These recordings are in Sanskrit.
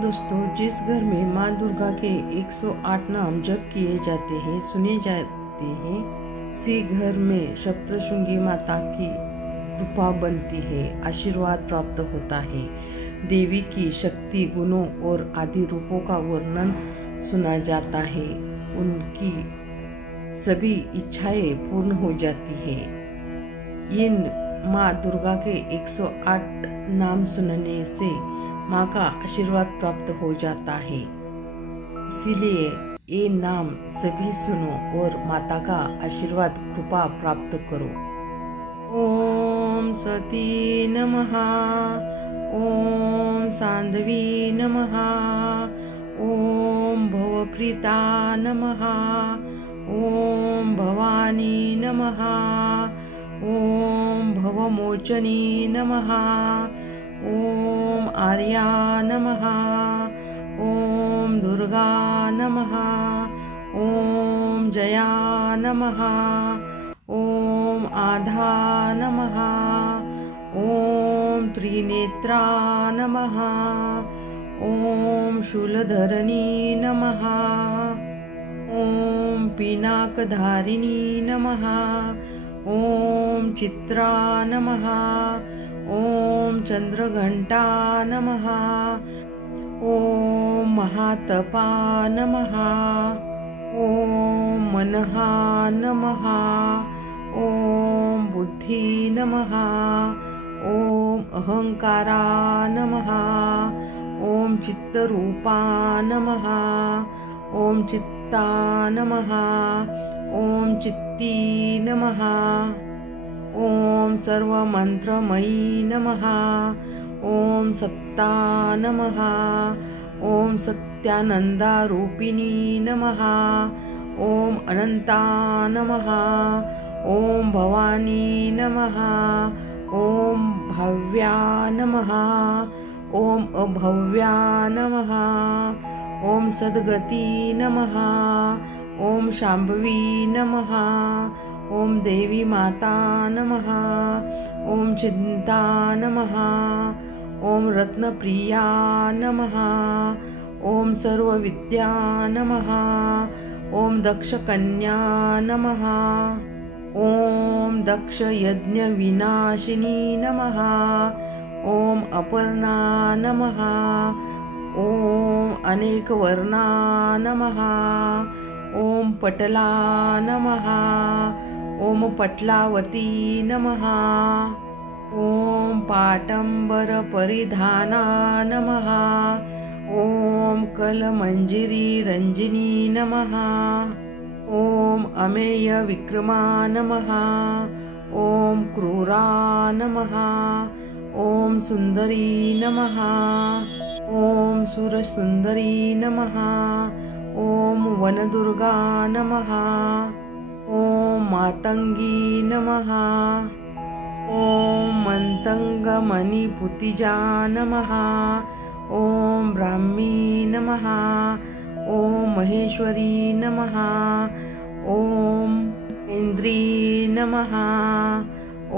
दोस्तों, जिस घर में माँ दुर्गा के 108 नाम जप किए जाते हैं, सुने जाते हैं, उसी घर में सप्तशृंगी माता की कृपा बनती है, आशीर्वाद प्राप्त होता है। देवी की शक्ति, गुणों और आदि रूपों का वर्णन सुना जाता है। उनकी सभी इच्छाएं पूर्ण हो जाती है। इन माँ दुर्गा के 108 नाम सुनने से माँ का आशीर्वाद प्राप्त हो जाता है। इसीलिए ये नाम सभी सुनो और माता का आशीर्वाद कृपा प्राप्त करो। ओम सती नमः, ओम सांधवी नमः, ओम भवप्रीता नमः, ओम भवानी नमः, ओम भवमोचनी नमः, ओम आर्या नमः, ओम दुर्गा नमः, ओम जया नमः, ओम आधा नमः, ओम त्रिनेत्रा नमः, ओम शूलधरणी नमः, ओम पिनाकधारिणी नमः, ओम चित्रा नमः, ओम चंद्रघंटा नमः, ओम महातपा नमः, ओम मनहा नमः, ओम बुद्धि नमः, ओम अहंकारा नमः, ओम चित्तरूपा नमः, ओम चित्ता नमः, ओम चित्ती नमः, ओम सर्वमंत्रमयी नमः, ओम सत्ता नमः, ओम सत्यानंदा रूपिणी नमः, ओम अनंता नमः, ओम भवानी नमः, ओम भव्या नमः, ओम अभव्या नमः, ओम सद्गति नमः, ओम शांभवी नमः, ओम देवी माता नमः, ओम चिंता नमः, ओम रत्नप्रिया नमः, ओम सर्वविद्या नमः, ओम दक्षकन्या नमः, ओम दक्ष यज्ञ विनाशिनी नमः, ओम अपर्णा नमः, ओम अनेक वर्णा नमः, ओम पटला नमः, ओम पटलावती नमः, ओम पाटंबर परिधाना नमः, ओम कलमंजिरी रंजिनी नमः, ओम अमेय विक्रमा नमः, ओम क्रूरा नमः, ओम सुंदरी नमः, ओम सुरसुंदरी नमः, ओम वनदुर्गा नमः, ओम मातंगी नमः, ओम मंतंगमणिपुतिजा नमः, ओम ब्राह्मी नमः, ओम महेश्वरी नमः, ओम इंद्री नमः,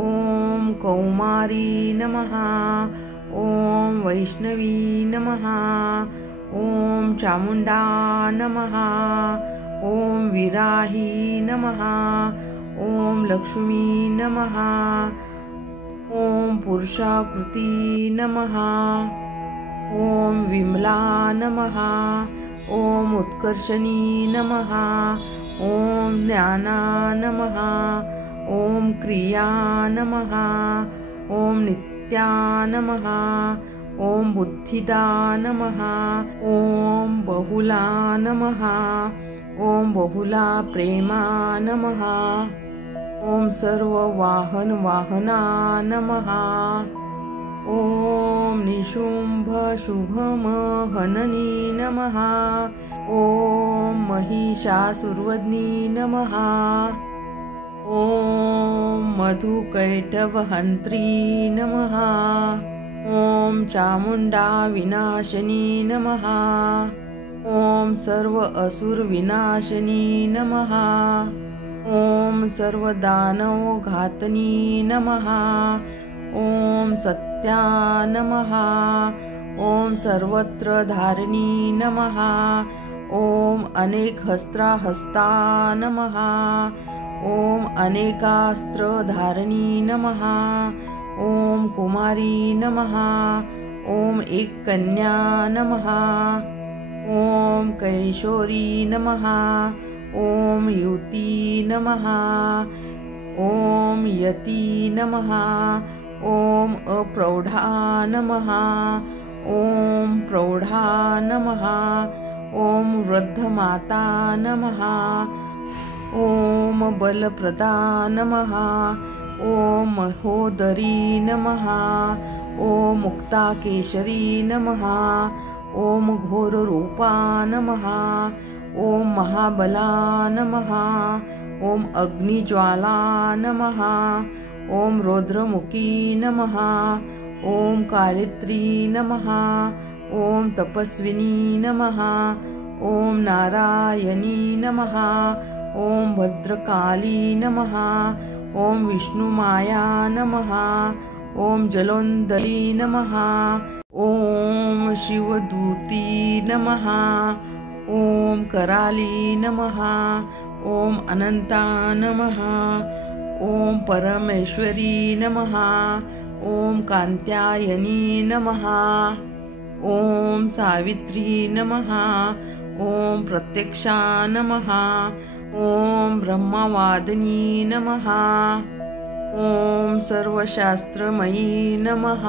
ओम कौमारी नमः, ओम वैष्णवी नमः, ओम चामुंडा नमः, ओम विराही नमः, ओम लक्ष्मी नमः, ओम पुरुषाकृति नमः, ओम विमला नमः, ओम उत्कर्षणी नमः, ओम ज्ञाना नमः, ओम क्रिया नमः, ओम नित्या नमः, ओम बुद्धिदा नमः, ओम बहुला नमः, ओम बहुला प्रेमा नमः, ओम सर्ववाहन वाहना नमः, ओम निशुंभ शुभमहननी नमः, ओम महिषासुरवदनी नमः, ओम मधुकैटभहंत्री नमः, ओम चामुंडा विनाशिनी नमः, ओम सर्व असुर विनाशिनी नमः, ओम सर्वदानव घातनी नमः, ओम सत्या नमः, ॐ सर्वत्र धारिणी नमः। ॐ अनेकहस्ता नमः। ॐ अनेकास्त्रधारिणी नमः। ॐ कुमारी नमः। ॐ एककन्या नमः। ॐ कैशोरी नमः। ॐ युति नमः। ॐ यति नमः। ॐ अप्रौढा नमः। ॐ प्रौढा नमः। ॐ वृद्धमाता नमः। ॐ बलप्रदा नमः। ॐ महोदरी नमः। ॐ मुक्ताकेशरी नमः। ॐ घोररूपा नमः। ॐ महाबला नमः। ॐ अग्निज्वाला नमः। ॐ रौद्रमुखी नमः। ॐ कालित्री नमः। ॐ तपस्विनी नमः। ॐ नारायणी नमः। ॐ भद्रकाली नमः। ॐ विष्णुमाया नमः। ॐ जलोन्दरी नमः। ॐ शिवदूती नमः। ॐ कराली नमः। ॐ अनंता नमः। ॐ परमेश्वरी नमः। ॐ कांत्यायनी नमः। ॐ सावित्री नमः। ॐ प्रत्यक्षा नमः। ॐ ब्रह्मवादिनी नमः। ॐ सर्वशास्त्रमयी नमः।